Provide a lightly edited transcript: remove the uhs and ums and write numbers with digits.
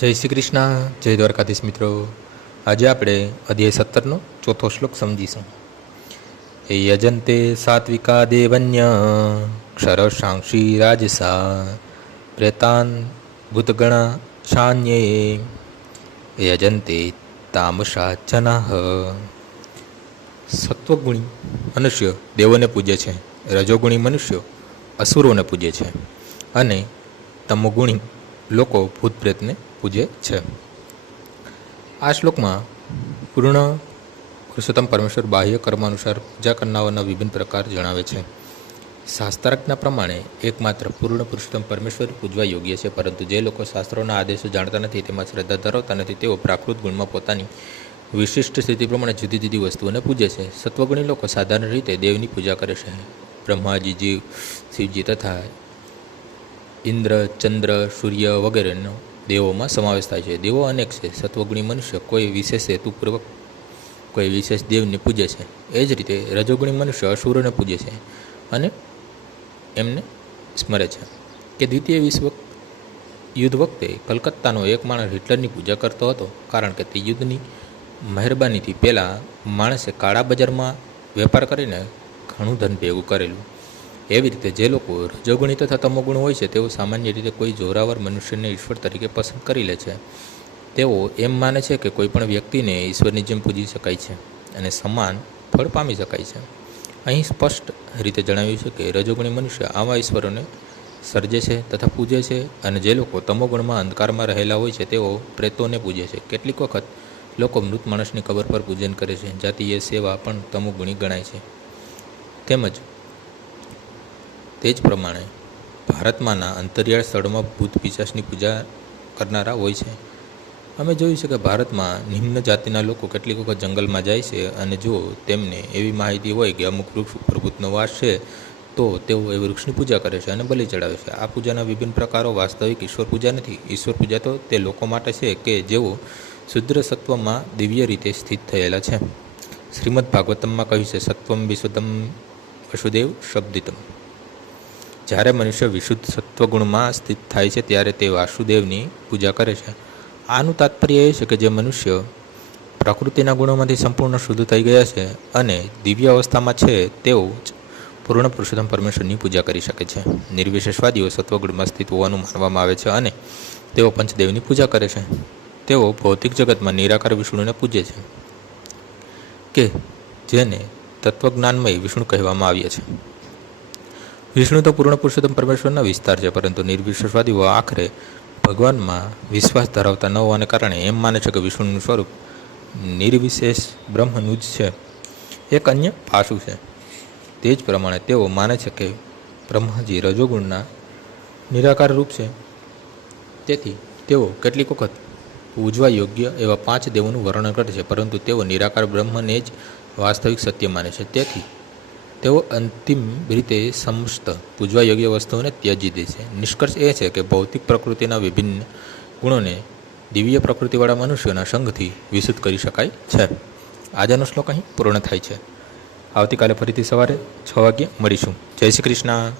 જય શ્રી કૃષ્ણ, જય દ્વારકાધીશ મિત્રો. આજે આપણે અધ્યાય 17નો ચોથો શ્લોક સમજીશું. એ યજંતે સાત્વિકા દેવન્ય ક્ષરશાંક્ષી રાજસા પ્રેતાન ભૂતગણા શાન્યે યજંતે તામસા જનાહ. સત્વગુણી મનુષ્ય દેવોને પૂજે છે, રજોગુણી મનુષ્યો અસુરોને પૂજે છે અને તમોગુણી લોકો ભૂત પ્રેતને પૂજે છે. આ શ્લોકમાં પૂર્ણ પુરુષોત્તમ પરમેશ્વર બાહ્ય કર્માનુસાર પૂજા કરનારાઓના વિભિન્ન પ્રકાર જણાવે છે. શાસ્ત્રાજ્ઞા પ્રમાણે એકમાત્ર પૂર્ણ પુરુષોત્તમ પરમેશ્વર પૂજવા યોગ્ય છે, પરંતુ જે લોકો શાસ્ત્રોના આદેશો જાણતા નથી, તેમાં શ્રદ્ધા ધરાવતા નથી, તેઓ પ્રાકૃત ગુણમાં પોતાની વિશિષ્ટ સ્થિતિ પ્રમાણે જુદી જુદી વસ્તુઓને પૂજે છે. સત્વગુણી લોકો સાધારણ રીતે દેવની પૂજા કરે છે. બ્રહ્માજી, જીવ, શિવજી તથા ઇન્દ્ર, ચંદ્ર, સૂર્ય વગેરેનો દેવોમાં સમાવેશ થાય છે. દેવો અનેક છે. સત્વગુણી મનુષ્ય કોઈ વિશેષ હેતુપૂર્વક કોઈ વિશેષ દેવને પૂજે છે. એ જ રીતે રજોગુણી મનુષ્ય અસુરોને પૂજે છે અને એમને સ્મરે છે. કે દ્વિતીય વિશ્વ યુદ્ધ વખતે કલકત્તાનો એક માણસ હિટલરની પૂજા કરતો હતો, કારણ કે તે યુદ્ધની મહેરબાનીથી પહેલાં માણસે કાળા બજારમાં વેપાર કરીને ઘણું ધન ભેગું કરેલું. એવી રીતે જે લોકો રજોગુણી તથા તમોગુણ હોય છે, તેઓ સામાન્ય રીતે કોઈ જોરાવર મનુષ્યને ઈશ્વર તરીકે પસંદ કરી લે છે. તેઓ એમ માને છે કે કોઈ પણ વ્યક્તિને ઈશ્વરની જેમ પૂજી શકાય છે અને સમાન ફળ પામી શકાય છે. અહીં સ્પષ્ટ રીતે જણાવ્યું છે કે રજોગુણી મનુષ્ય આવા ઈશ્વરોને સર્જે છે તથા પૂજે છે, અને જે લોકો તમોગુણમાં અંધકારમાં રહેલા હોય છે, તેઓ પ્રેતોને પૂજે છે. કેટલીક વખત લોકો મૃત માણસની કબર પર પૂજન કરે છે, જાતીય સેવા પણ તમોગુણી ગણાય છે. તેમજ તે જ પ્રમાણે ભારતમાંના અંતરિયાળ સ્થળોમાં ભૂત પિશાચની પૂજા કરનારા હોય છે. અમે જોયું છે કે ભારતમાં નિમ્ન જાતિના લોકો કેટલીક વખત જંગલમાં જાય છે, અને જો તેમને એવી માહિતી હોય કે અમુક વૃક્ષ ઉપર ભૂતનો વાસ છે, તો તેઓ એ વૃક્ષની પૂજા કરે છે અને બલિ ચડાવે છે. આ પૂજાના વિભિન્ન પ્રકારો વાસ્તવિક ઈશ્વર પૂજા નથી. ઈશ્વર પૂજા તો તે લોકો માટે છે કે જેઓ શુદ્ર સત્વમાં દિવ્ય રીતે સ્થિત થયેલા છે. શ્રીમદ ભાગવતમમાં કહ્યું છે, સત્વમ વિશુદ્ધમ વસુદેવ શબ્દિતમ. જ્યારે મનુષ્ય વિશુદ્ધ સત્વગુણમાં સ્થિત થાય છે, ત્યારે તે વાસુદેવની પૂજા કરે છે. આનું તાત્પર્ય એ છે કે જે મનુષ્ય પ્રકૃતિના ગુણોમાંથી સંપૂર્ણ શુદ્ધ થઈ ગયા છે અને દિવ્ય અવસ્થામાં છે, તેઓ જ પૂર્ણ પુરુષોત્તમ પરમેશ્વરની પૂજા કરી શકે છે. નિર્વિશેષવાદીઓ સત્વગુણમાં સ્થિત હોવાનું માનવામાં આવે છે અને તેઓ પંચદેવની પૂજા કરે છે. તેઓ ભૌતિક જગતમાં નિરાકાર વિષ્ણુને પૂજે છે, કે જેને તત્વજ્ઞાનમય વિષ્ણુ કહેવામાં આવ્યા છે. વિષ્ણુ તો પૂર્ણ પુરુષોત્તમ પરમેશ્વરના વિસ્તાર છે, પરંતુ નિર્વિશેષવાદીઓ આખરે ભગવાનમાં વિશ્વાસ ધરાવતા ન હોવાને કારણે એમ માને છે કે વિષ્ણુનું સ્વરૂપ નિર્વિશેષ બ્રહ્મનું જ છે. એક અન્ય પાસું છે. તે જ પ્રમાણે તેઓ માને છે કે બ્રહ્માજી રજોગુણના નિરાકાર રૂપ છે. તેથી તેઓ કેટલીક વખત પૂજવા યોગ્ય એવા 5 દેવોનું વર્ણન કરે છે, પરંતુ તેઓ નિરાકાર બ્રહ્મને જ વાસ્તવિક સત્ય માને છે. તેથી તેઓ અંતિમ રીતે સમસ્ત પૂજવા યોગ્ય વસ્તુઓને ત્યજી દે છે. નિષ્કર્ષ એ છે કે ભૌતિક પ્રકૃતિના વિભિન્ન ગુણોને દિવ્ય પ્રકૃતિવાળા મનુષ્યોના સંગથી વિશુદ્ધ કરી શકાય છે. આજનો શ્લોક અહીં પૂર્ણ થાય છે. આવતીકાલે ફરીથી સવારે 6 વાગ્યે મળીશું. જય શ્રી કૃષ્ણ.